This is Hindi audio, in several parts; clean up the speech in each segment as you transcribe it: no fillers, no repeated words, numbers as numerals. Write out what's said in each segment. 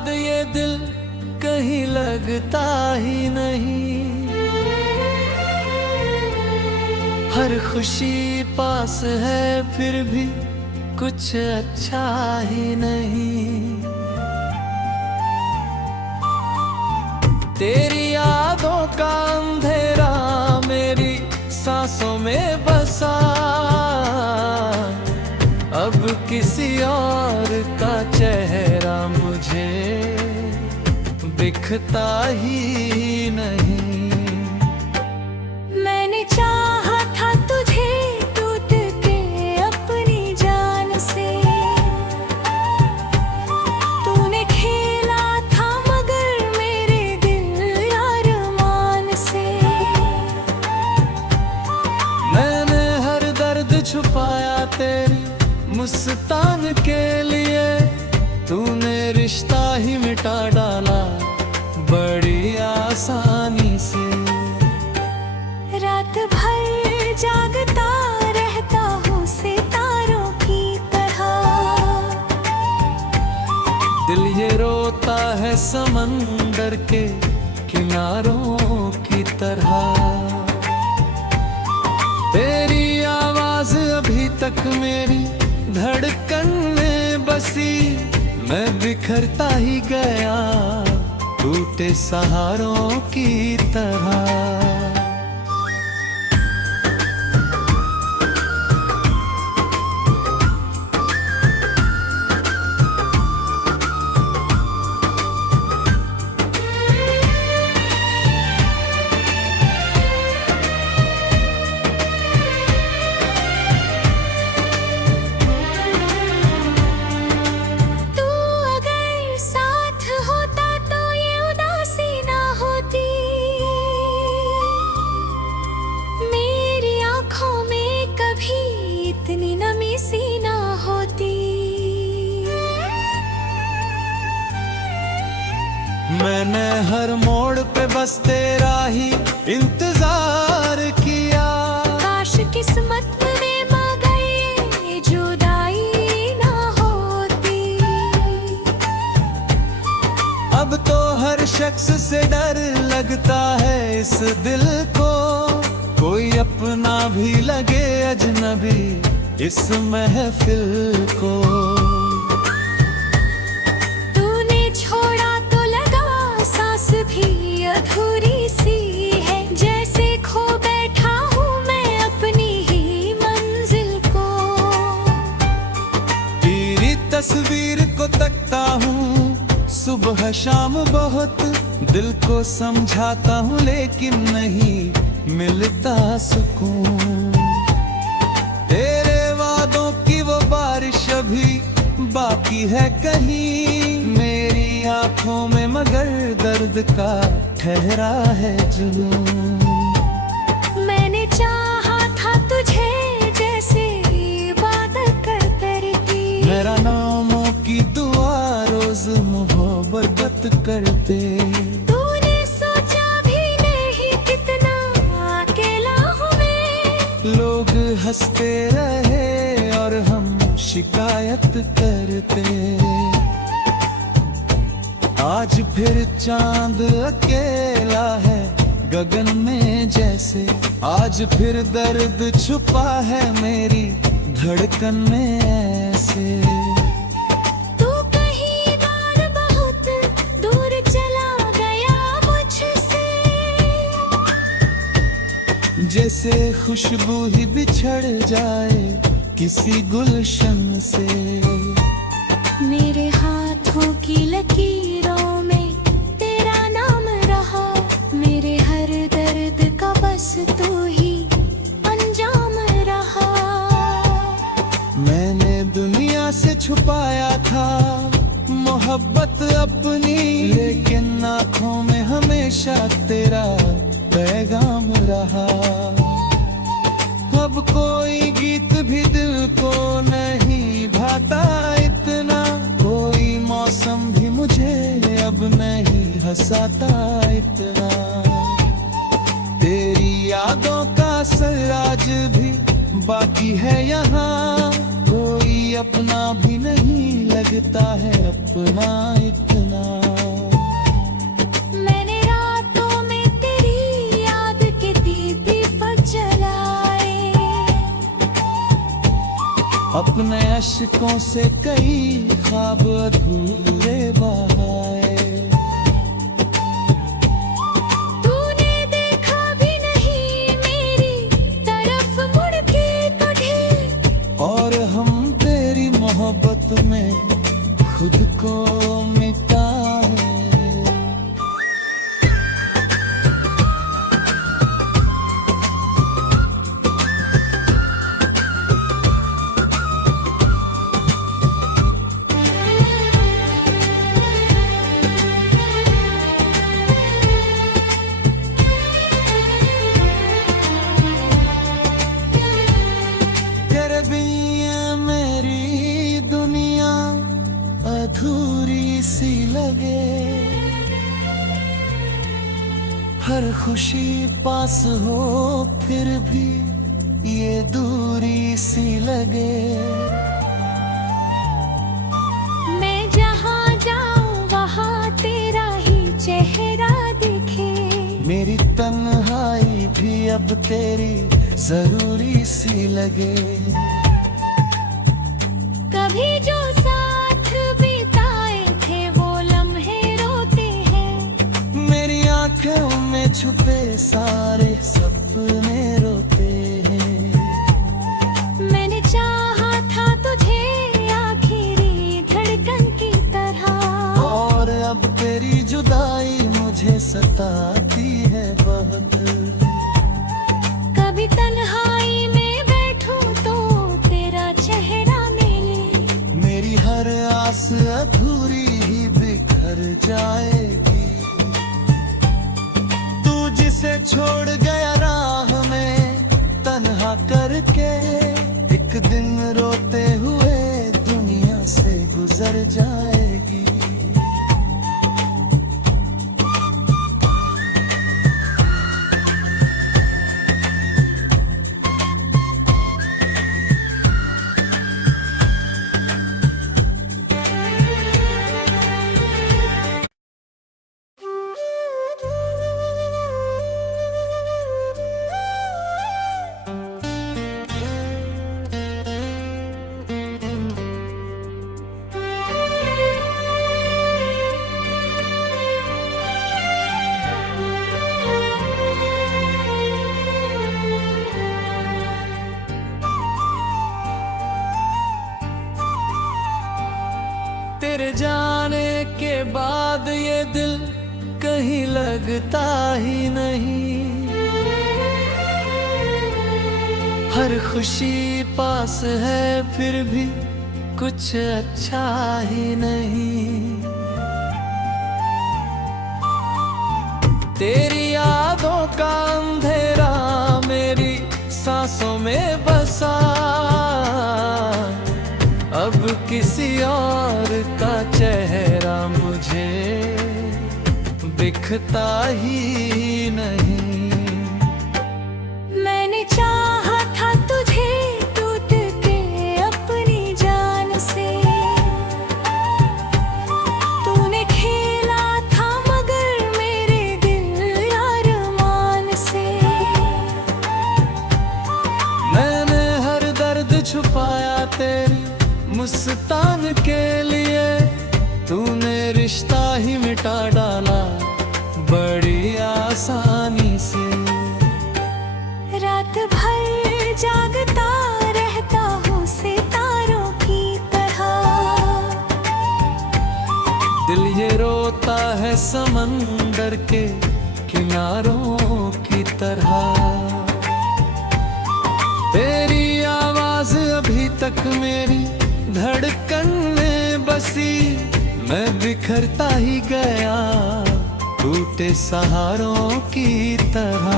बाद ये दिल कहीं लगता ही नहीं। हर खुशी पास है फिर भी कुछ अच्छा ही नहीं। तेरी यादों का अंधेरा मेरी सांसों में बसा, अब किसी और का चेहरा मुझे दिखता ही नहीं। मैंने चाहा था तुझे टूट के अपनी जान से, तूने खेला था मगर मेरे दिल अरमान से। मैंने हर दर्द छुपाया तेरी मुस्कान के लिए, तूने रिश्ता ही मिटा डाला बड़ी आसानी से। रात भर जागता रहता हूँ सितारों की तरह, दिल ये रोता है समंदर के किनारों की तरह। तेरी आवाज अभी तक मेरी धड़कन में बसी, मैं बिखरता ही गया टूटे सहारों की तरह। मैंने हर मोड़ पे बस तेरा ही इंतजार किया, काश किस्मत में मगर जुदाई ना होती। अब तो हर शख्स से डर लगता है इस दिल को, कोई अपना भी लगे अजनबी इस महफिल को। भी अधूरी सी है, जैसे खो बैठा हूँ मैं अपनी ही मंजिल को। तेरी तस्वीर को तकता हूँ सुबह शाम, बहुत दिल को समझाता हूँ लेकिन नहीं मिलता सुकून। तेरे वादों की वो बारिश अभी बाकी है कहीं मेरी आंखों में, मगर दर्द का ठहरा है जुनून। मैंने चाहा था तुझे जैसे इबादत करती, मेरा नामों की दुआ रोज मोहब्बत करते। तूने सोचा भी नहीं कितना अकेला हूँ मैं, लोग हंसते रहे और हम शिकायत करते। आज फिर चांद अकेला है गगन में जैसे, आज फिर दर्द छुपा है मेरी धड़कन में ऐसे। तू कहीं बार बहुत दूर चला गया मुझसे, जैसे खुशबू ही बिछड़ जाए किसी गुलशन से। मेरे हाथों की लकीरों में तेरा नाम रहा, मेरे हर दर्द का बस तू ही अंजाम रहा। मैंने दुनिया से छुपाया था मोहब्बत अपनी, लेकिन आँखों में हमेशा तेरा पैगाम रहा। अब कोई गीत भी दिल को नहीं भाता इतना, कोई मौसम भी मुझे अब नहीं हंसाता इतना। तेरी यादों का असर आज भी बाकी है यहाँ, कोई अपना भी नहीं लगता है अपना इतना। अपने अश्कों से कई ख्वाब अधूरे बहाए। तूने देखा भी नहीं मेरी तरफ मुड़ के तुझे, और हम तेरी मोहब्बत में खुद को मिटाए। तेरे बिन ये मेरी दुनिया अधूरी सी लगे, हर खुशी पास हो फिर भी ये दूरी सी लगे। मैं जहाँ जाऊँ वहाँ तेरा ही चेहरा दिखे, मेरी तन्हाई भी अब तेरी जरूरी सी लगे। कभी जो साथ बिताए थे वो लम्हे रोते हैं, मेरी आंखों में छुपे सारे सपने रोते हैं। मैंने चाहा था तुझे आखिरी धड़कन की तरह, और अब तेरी जुदाई मुझे सताती है बहुत। कभी तन्हाई में बैठूं तो तेरा चेहरा मिले, मेरी हर आस अधूरी ही बिखर जाएगी। तू जिसे छोड़ गया राह में तन्हा करके, एक दिन रोते हुए दुनिया से गुजर जाएगी। तेरे जाने के बाद ये दिल कहीं लगता ही नहीं, हर खुशी पास है फिर भी कुछ अच्छा ही नहीं। तेरी यादों का अंधेरा मेरी सांसों में बसा, अब किसी और का चेहरा मुझे दिखता ही नहीं। मैंने चाहा था तुझे टूट के अपनी जान से, तूने खेला था मगर मेरे दिल अरमान से। मैंने हर दर्द छुपाया तेरी मुस्कान के लिए, तूने रिश्ता ही मिटा डाला बड़ी आसानी से। रात भर जागता रहता हूँ सितारों की तरह, दिल ये रोता है समंदर के किनारों की तरह। तेरी आवाज अभी तक मेरी धड़कन में बसी, मैं बिखरता ही गया टूटे सहारों की तरह।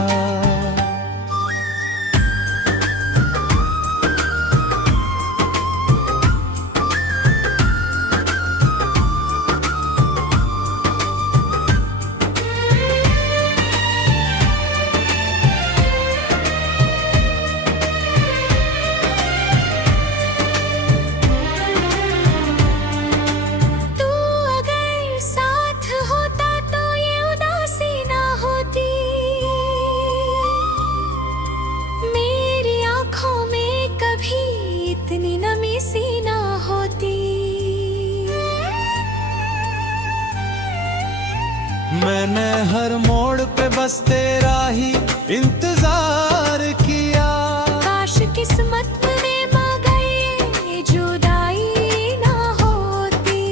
मैंने हर मोड़ पे बस तेरा ही इंतजार किया। काश किस्मत में मगर ये जुदाई ना होती।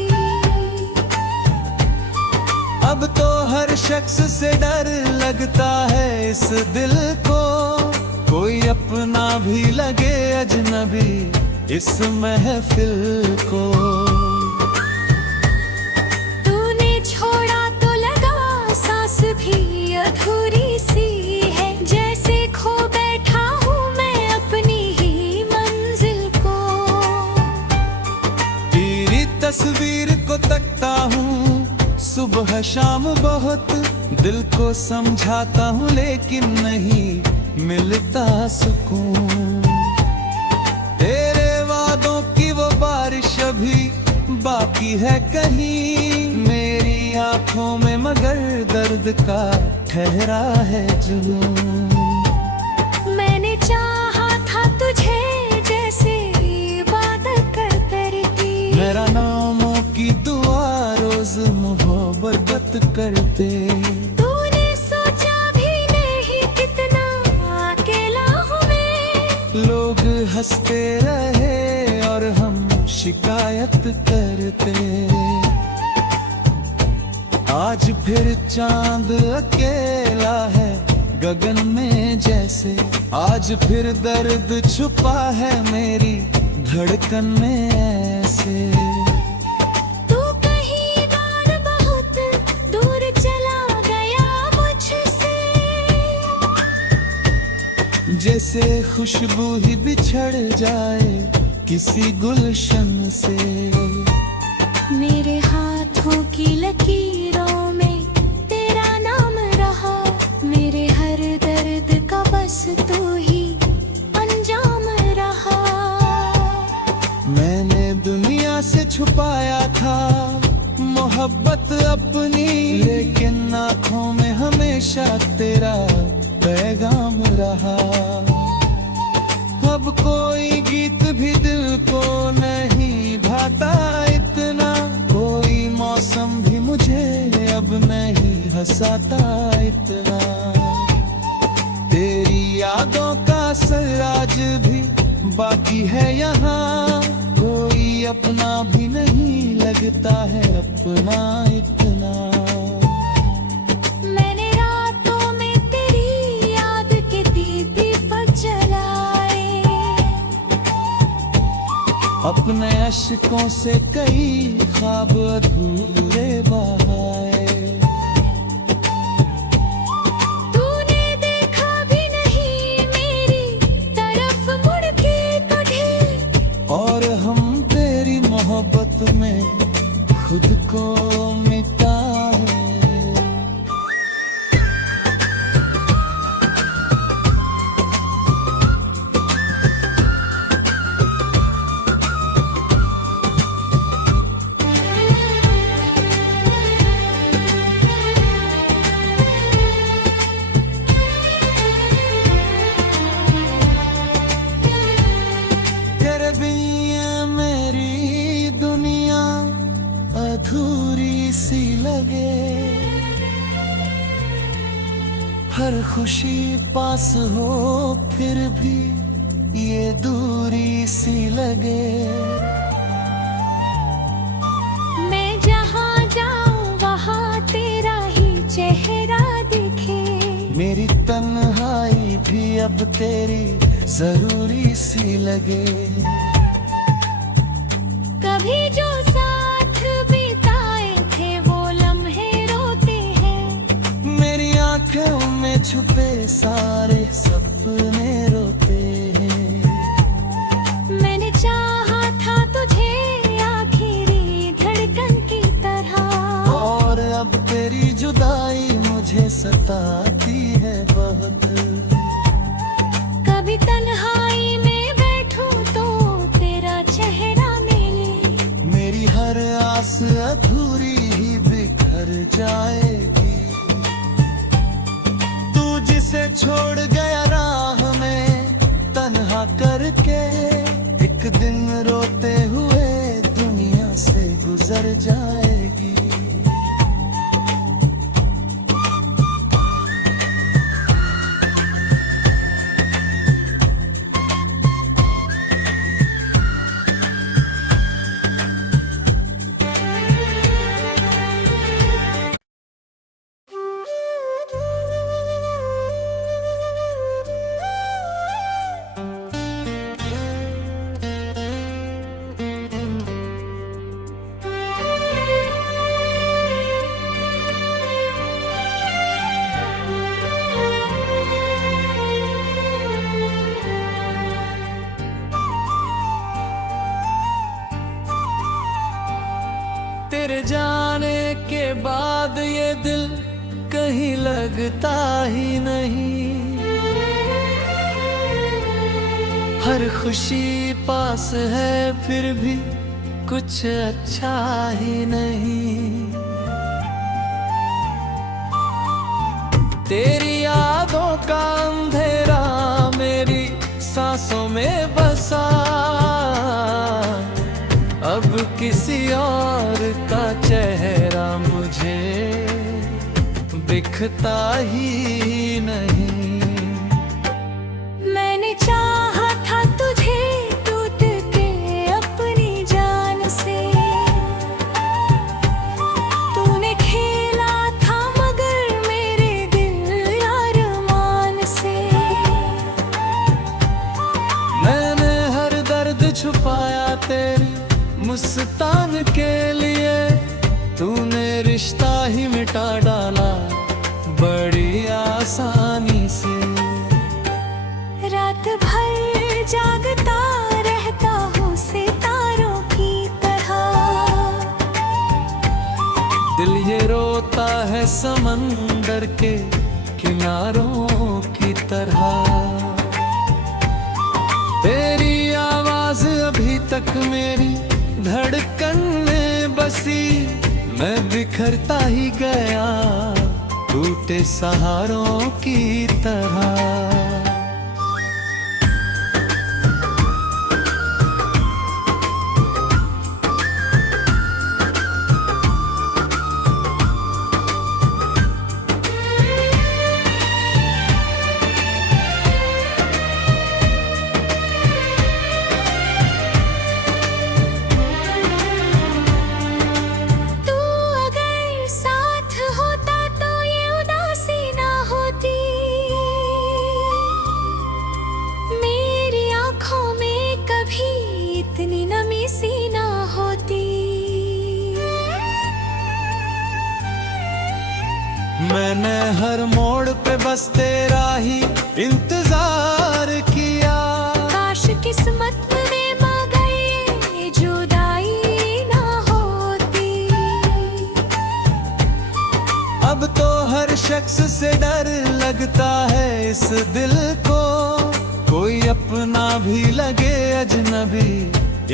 अब तो हर शख्स से डर लगता है इस दिल को, कोई अपना भी लगे अजनबी इस महफिल को। तूने छोड़ा तो लगा सांस भी अधूरी सी है, जैसे खो बैठा हूँ मैं अपनी ही मंजिल को। तेरी तस्वीर को तकता हूँ सुबह शाम, बहुत दिल को समझाता हूँ लेकिन नहीं मिलता सुकून। तेरे वादों की वो बारिश अभी बाकी है कहीं, मेरी आंखों में मगर दर्द का ठहरा है जुनून। मैंने चाहा था तुझे जैसे इबादत करती, मेरा नामों की दुआ रोज मोहब्बत करते। तूने सोचा भी नहीं कितना अकेला हूँ मैं। लोग हंसते रहे और हम शिकायत करते। आज फिर चांद अकेला है गगन में जैसे, आज फिर दर्द छुपा है मेरी धड़कन में ऐसे। तू कहीं बार बहुत दूर चला गया मुझसे, जैसे खुशबू ही बिछड़ जाए किसी गुलशन से। मेरे हाथों की लकीरों में तेरा नाम रहा, मेरे हर दर्द का बस तू ही अंजाम रहा। मैंने दुनिया से छुपाया था मोहब्बत अपनी, लेकिन आँखों में हमेशा तेरा पैगाम रहा। अब कोई गीत भी दिल को नहीं भाता इतना, कोई मौसम भी मुझे अब नहीं हंसाता इतना। तेरी यादों का असर आज भी बाकी है यहाँ, कोई अपना भी नहीं लगता है अपना इतना। मैंने रातों में तेरी याद के दीपक जलाए, अपने अश्कों से कई ख्वाब अधूरे बहाए। तूने देखा भी नहीं मेरी तरफ मुड़ के तुझे, और हम तेरी मोहब्बत में खुद को मिटाए। तेरे बिन ये मेरी दुनिया अधूरी सी लगे, हर खुशी पास हो फिर भी ये दूरी सी लगे। मैं जहाँ जाऊँ वहाँ तेरा ही चेहरा दिखे, मेरी तन्हाई भी अब तेरी जरूरी सी लगे। कभी जो साथ बिताए थे वो लम्हे रोते हैं, मेरी आंखों में छुपे सारे सपने रोते हैं। मैंने चाहा था तुझे आखिरी धड़कन की तरह, और अब तेरी जुदाई मुझे सताती है बहुत। कभी तन्हाई में बैठूं तो तेरा चेहरा मिले, मेरी हर आस अधूरी ही बिखर जाएगी। तू जिसे छोड़ गया राह बाद ये दिल कहीं लगता ही नहीं। हर खुशी पास है फिर भी कुछ अच्छा ही नहीं। तेरी यादों का अंधेरा मेरी सांसों में बसा, अब किसी और का चेहरा मुझे दिखता ही नहीं। मैंने चाहा था तुझे टूट के अपनी जान से, तूने खेला था मगर मेरे दिल अरमान से। मैंने हर दर्द छुपाया तेरी मुस्कान के लिए, तूने रिश्ता ही मिटा डाला बड़ी आसानी से। रात भर जागता रहता हूँ सितारों की तरह, दिल ये रोता है समंदर के किनारों की तरह। तेरी आवाज अभी तक मेरी धड़कन में बसी, मैं बिखरता ही गया टूटे सहारों की तरह। मैंने हर मोड़ पे बस तेरा ही इंतजार किया, काश किस्मत में मगर जुदाई ना होती। अब तो हर शख्स से डर लगता है इस दिल को, कोई अपना भी लगे अजनबी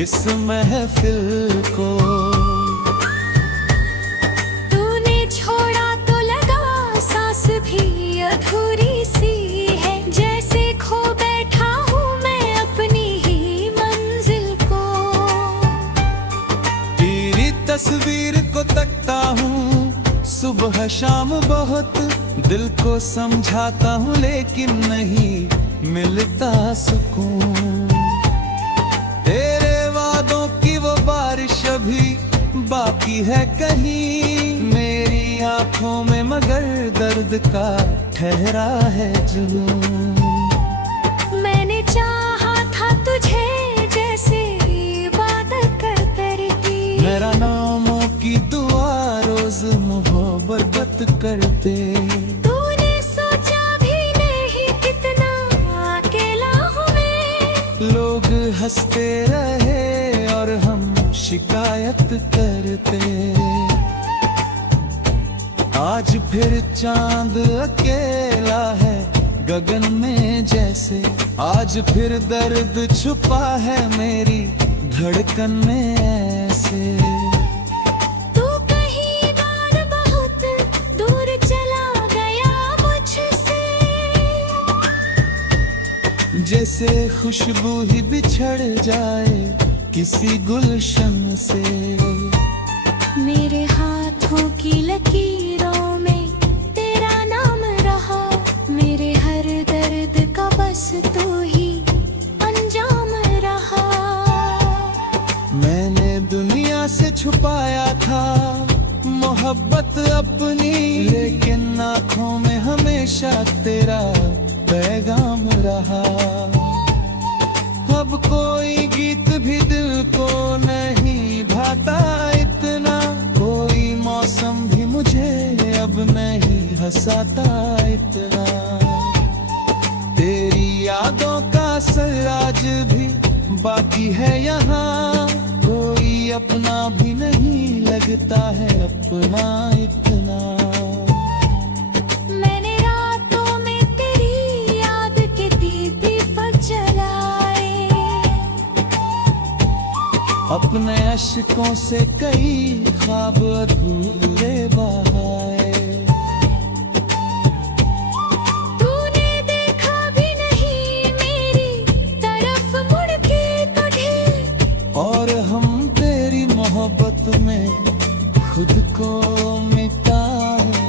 इस महफिल को। भी अधूरी सी है, जैसे खो बैठा हूँ मैं अपनी ही मंजिल को। तेरी तस्वीर को तकता हूँ सुबह शाम, बहुत दिल को समझाता हूँ लेकिन नहीं मिलता सुकून। तेरे वादों की वो बारिश अभी बाकी है कहीं मेरी आंखों में, मगर दर्द का ठहरा है जुनून। मैंने चाहा था तुझे जैसे इबादत करती, मेरा नामों की दुआ रोज मोहब्बत करते। तूने सोचा भी नहीं कितना अकेला हूँ मैं, लोग हंसते रहे और हम शिकायत करते। आज फिर चांद अकेला है गगन में जैसे, आज फिर दर्द छुपा है मेरी धड़कन में ऐसे। तू कहीं बार बहुत दूर चला गया मुझसे, जैसे खुशबू ही बिछड़ जाए किसी गुलशन से। मेरे हाथों की लकीरों में तेरा नाम रहा, मेरे हर दर्द का बस तू ही अंजाम रहा। मैंने दुनिया से छुपाया था मोहब्बत अपनी, लेकिन आँखों में हमेशा तेरा पैगाम रहा। अब कोई गीत भी दिल को नहीं भाता इतना, कोई मौसम भी मुझे अब नहीं हंसाता इतना। तेरी यादों का असर आज भी बाकी है यहाँ, कोई अपना भी नहीं लगता है अपना इतना। अपने अश्कों से कई ख्वाब अधूरे बहाए। तूने देखा भी नहीं मेरी तरफ मुड़ के कभी, और हम तेरी मोहब्बत में खुद को मिटाए।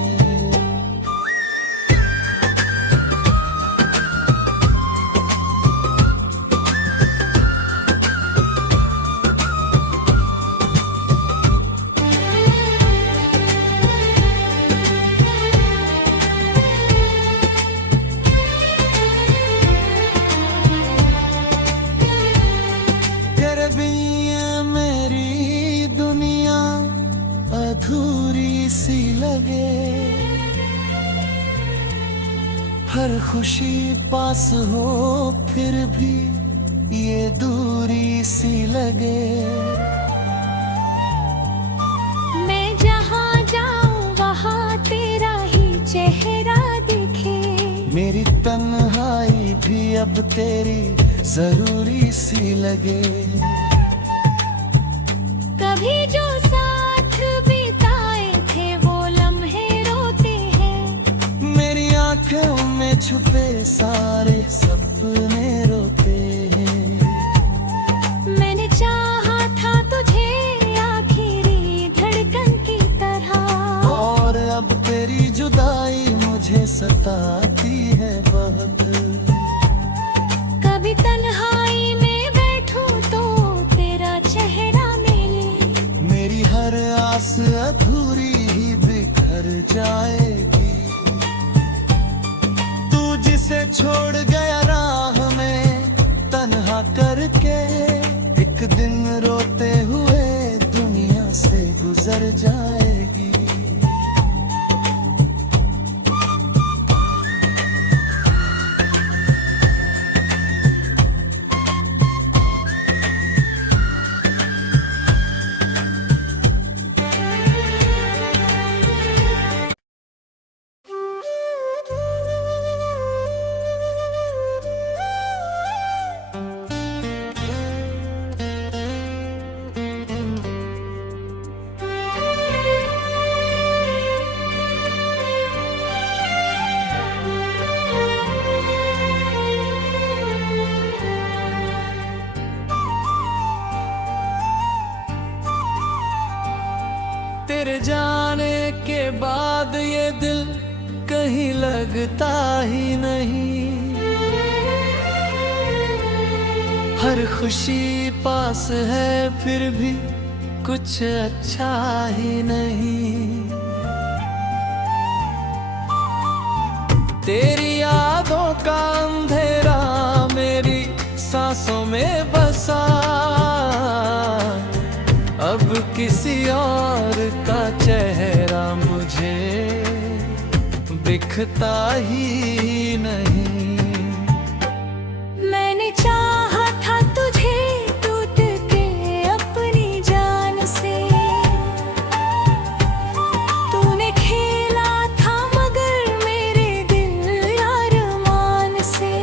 तेरे बिन ये मेरी दुनिया अधूरी सी लगे, हर खुशी पास हो फिर भी ये दूरी सी लगे। मैं जहाँ जाऊँ वहाँ तेरा ही चेहरा दिखे, मेरी तन्हाई भी अब तेरी जरूरी सी लगे। कभी जो साथ बिताए थे वो लम्हे रोते हैं, मेरी आंखों में छुपे सारे सपने रोते हैं। मैंने चाहा था तुझे आखिरी धड़कन की तरह, और अब तेरी जुदाई मुझे सताती है बहुत। कभी तन्हाई में बैठूं तो तेरा चेहरा मिले, मेरी हर आस अधूरी ही बिखर जाएगी। तू जिसे छोड़ गया राह में तन्हा करके, एक दिन रोते हुए दुनिया से गुजर जाएगी। तेरे जाने के बाद ये दिल कहीं लगता ही नहीं, हर खुशी पास है फिर भी कुछ अच्छा ही नहीं। तेरी यादों का अंधेरा मेरी सांसों में बसा, अब किसी और का चेहरा मुझे दिखता ही नहीं। मैंने चाहा था तुझे टूट के अपनी जान से, तूने खेला था मगर मेरे दिल अरमान से।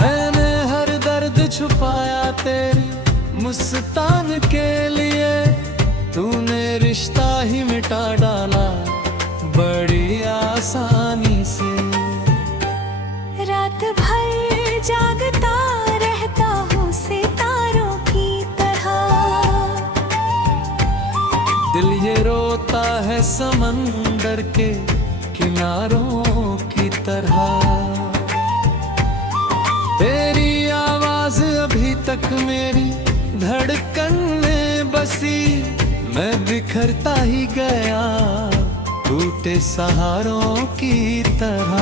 मैंने हर दर्द छुपाया तेरी मुस्कान के लिए, तूने रिश्ता ही मिटा डाला बड़ी आसानी से। रात भर जागता रहता हूँ सितारों की तरह, दिल ये रोता है समंदर के किनारों की तरह। तेरी आवाज अभी तक मेरी धड़कन में बसी, मैं बिखरता ही गया टूटे सहारों की तरह।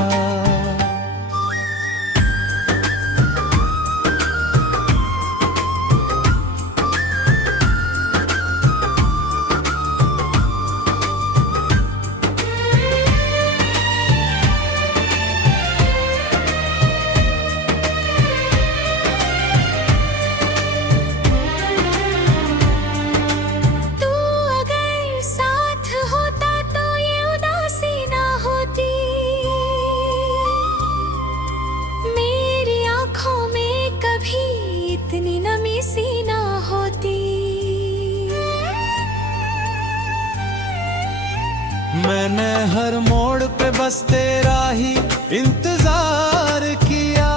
मैंने हर मोड़ पे बस तेरा ही इंतजार किया।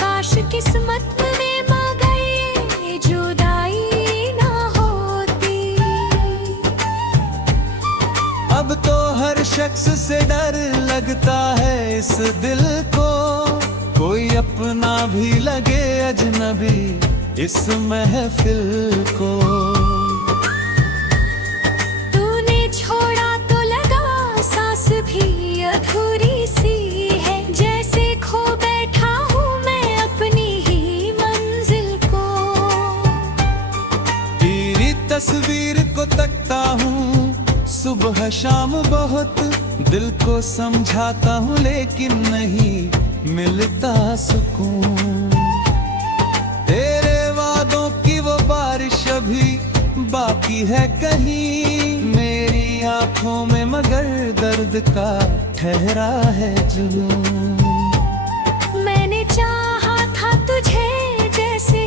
काश किस्मत में मगर ये जुदाई ना होती। अब तो हर शख्स से डर लगता है इस दिल को, कोई अपना भी लगे अजनबी इस महफिल को। तूने छोड़ा तो लगा सांस भी अधूरी सी है, जैसे खो बैठा हूँ मैं अपनी ही मंजिल को। तेरी तस्वीर को तकता हूँ सुबह शाम, बहुत दिल को समझाता हूँ लेकिन नहीं मिलता सुकून। तेरे वादों की वो बारिश अभी बाकी है कहीं, मेरी आंखों में मगर दर्द का ठहरा है जुनून। मैंने चाहा था तुझे जैसे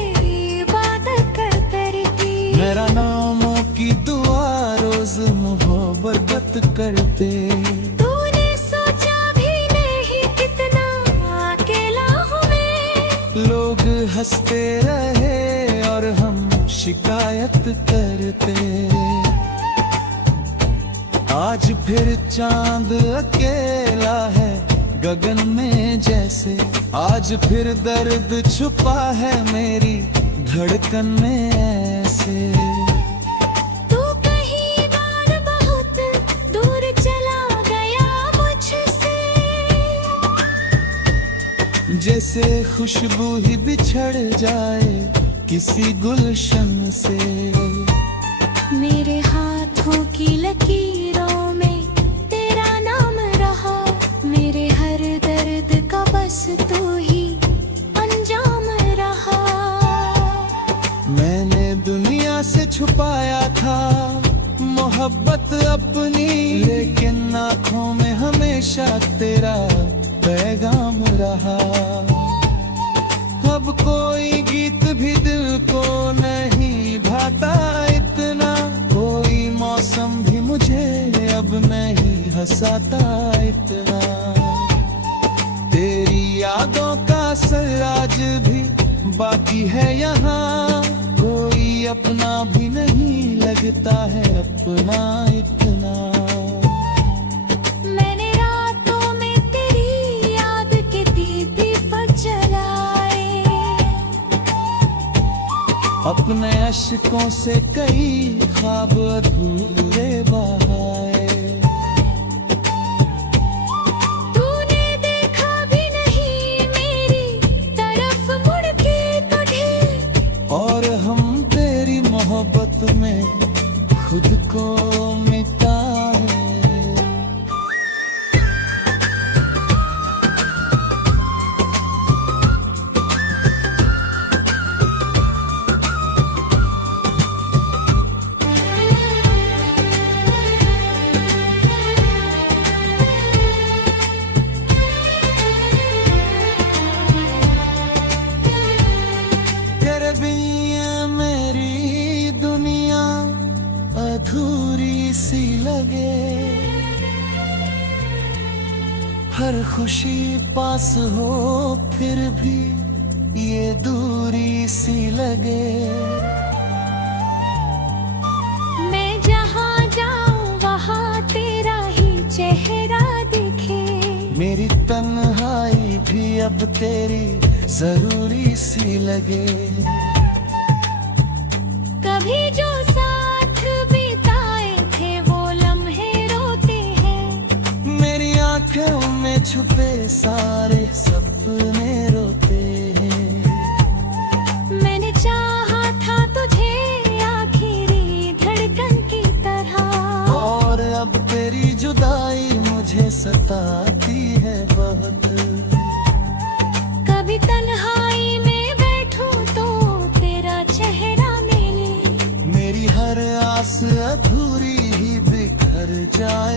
इबादत करती, मेरा नामों की दुआ रोज मोहब्बत करते। तूने सोचा भी नहीं कितना अकेला हूँ मैं। लोग हंसते रहे और हम शिकायत करते। आज फिर चांद अकेला है गगन में जैसे, आज फिर दर्द छुपा है मेरी धड़कन में ऐसे। तू कहीं बार बहुत दूर चला गया मुझसे, जैसे खुशबू ही बिछड़ जाए किसी गुलशन से। मेरे हाथों की लकीरों में तेरा नाम रहा, मेरे हर दर्द का बस तू ही अंजाम रहा। मैंने दुनिया से छुपाया था मोहब्बत अपनी, लेकिन आँखों में हमेशा तेरा पैगाम रहा। अब कोई गीत भी दिल को नहीं भाता इतना, कोई मौसम भी मुझे अब नहीं हंसाता इतना। तेरी यादों का असर आज भी बाकी है यहाँ, कोई अपना भी नहीं लगता है अपना इतना। मैंने रातों में तेरी याद के दीप जलाए, अपने अश्कों से कई ख्वाब अधूरे बहाए। तूने देखा भी नहीं मेरी तरफ मुड़ के कभी, और हम तेरी मोहब्बत में खुद को मिटाए। तेरे बिना मेरी दुनिया अधूरी सी लगे, हर खुशी पास हो फिर भी ये दूरी सी लगे। मैं जहाँ जाऊँ वहाँ तेरा ही चेहरा दिखे, मेरी तन्हाई भी अब तेरी जरूरी सी लगे। कभी जो साथ बिताए थे वो लम्हे रोते हैं, मेरी आंखों में छुपे सारे सपने रोते हैं। मैंने चाहा था तुझे आखिरी धड़कन की तरह, और अब तेरी जुदाई मुझे सताती है बहुत। कभी तन्हाई में बैठूं तो तेरा चेहरा मिले, मेरी हर आस अधूरी ही बिखर जाए।